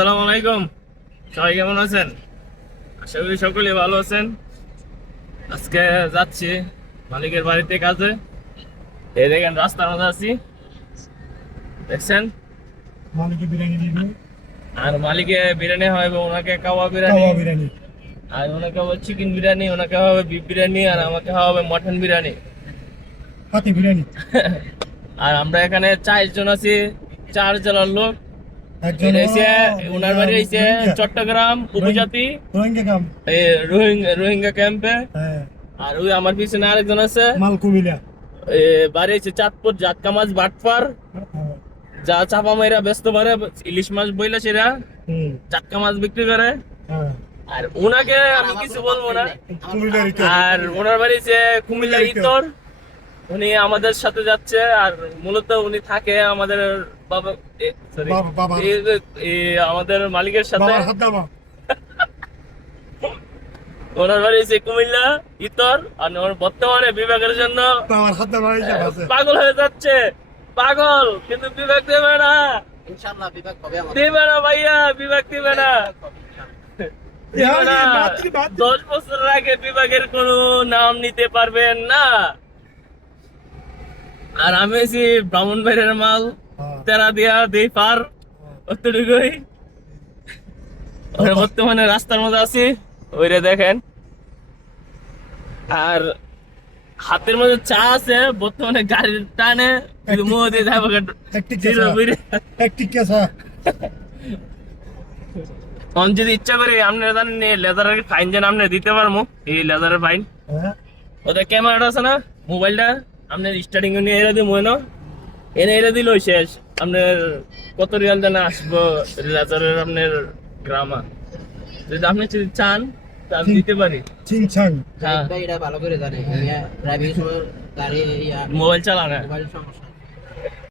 আসসালামু আলাইকুম। সবাই কেমন আছেন? আশা করি সকলে ভালো আছেন। আজকে যাচ্ছি মালিকের বাড়িতে কাজে। এই দেখেন রাস্তার মধ্যে আছি, দেখছেন। মালিকে বিরিয়ানি দিবে, আর মালিকে বিরিয়ানি হবে, ওনাকে কাওয়া বিরিয়ানি, কাওয়া বিরিয়ানি, আর ওনাকে হবে চিকেন বিরিয়ানি, ওনাকে হবে বিফ বিরিয়ানি, আর আমাকে হবে মটন বিরিয়ানি। হাতি বিরিয়ানি। আর আমরা এখানে 4 জন আছি, 4 জেলার লোক। একজন এটা হইছে ওনার বাড়ি হইছে চট্টগ্রাম উপজাতি রোহিঙ্গা কাম, রোহিঙ্গা ক্যাম্পে। হ্যাঁ, আর ওই আমার পিছনে আরেকজন আছে, মাল কুমিল্লা, বাড়ি হচ্ছে চাঁদপুর জাতকা মাছ ভাটপার, হ্যাঁ, যা চাপা মাইরা ব্যস্ত পারে ইলিশ মাছ বইলা সেরা হুম, জাতকা মাছ বিক্রি করে। হ্যাঁ, আর ওনাকে আমি কিছু বলবো না। কুমিল্লার ইটা, আর ওনার বাড়ি হচ্ছে কুমিল্লার ইতর। উনি আমাদের সাথে যাচ্ছে, আর মূলত উনি থাকে আমাদের বাবা সরি বাবা, আমাদের মালিকের সাথে। বাবার হাত দাও, ওনার বাড়ি হচ্ছে কুমিল্লা ইতর। আর ওর বর্তমানে বিভাগের জন্য বাবার হাত দাও হিসাব আছে। পাগল হয়ে যাচ্ছে, পাগল, কিন্তু বিভাগ দেবে না। ইনশাআল্লাহ বিভাগ হবে আমাদের। দেবে না ভাইয়া, বিভাগ দিবে না। দিবে না। 10 বছর আগে বিভাগের কোনো নাম নিতে পারবেন না। আর আমি হচ্ছি ব্রাহ্মণবাড়িয়ার মাল, তেরা দিয়া দেই পার, অতটুকুই। বর্তমানে রাস্তার মধ্যে আছি, ওইরে দেখেন। আর হাতের মধ্যে চা আছে, বর্তমানে গাড়ির টানে মুহ দিয়ে যাবো। একটি কেসা, আমি যদি ইচ্ছা করি আপনারা জানেন লেজারের ফাইন যেন আপনি দিতে পারবো, এই লেজারের ফাইন। হ্যাঁ, ওদের ক্যামেরাটা আছে না, মোবাইলটা আপনার স্টার্টিং নিয়ে এরা দিব না, এনে এরা দিল শেষ। আপনার কত রিয়াল জানা আসবো লেজারের আপনার গ্রামা। যদি আপনি যদি চান তা আমি দিতে পারি। চিংচাং, হ্যাঁ, ভাই এটা ভালো করে জানে ড্রাইভিং সময় গাড়ি মোবাইল চালানো। মোবাইল সমস্যা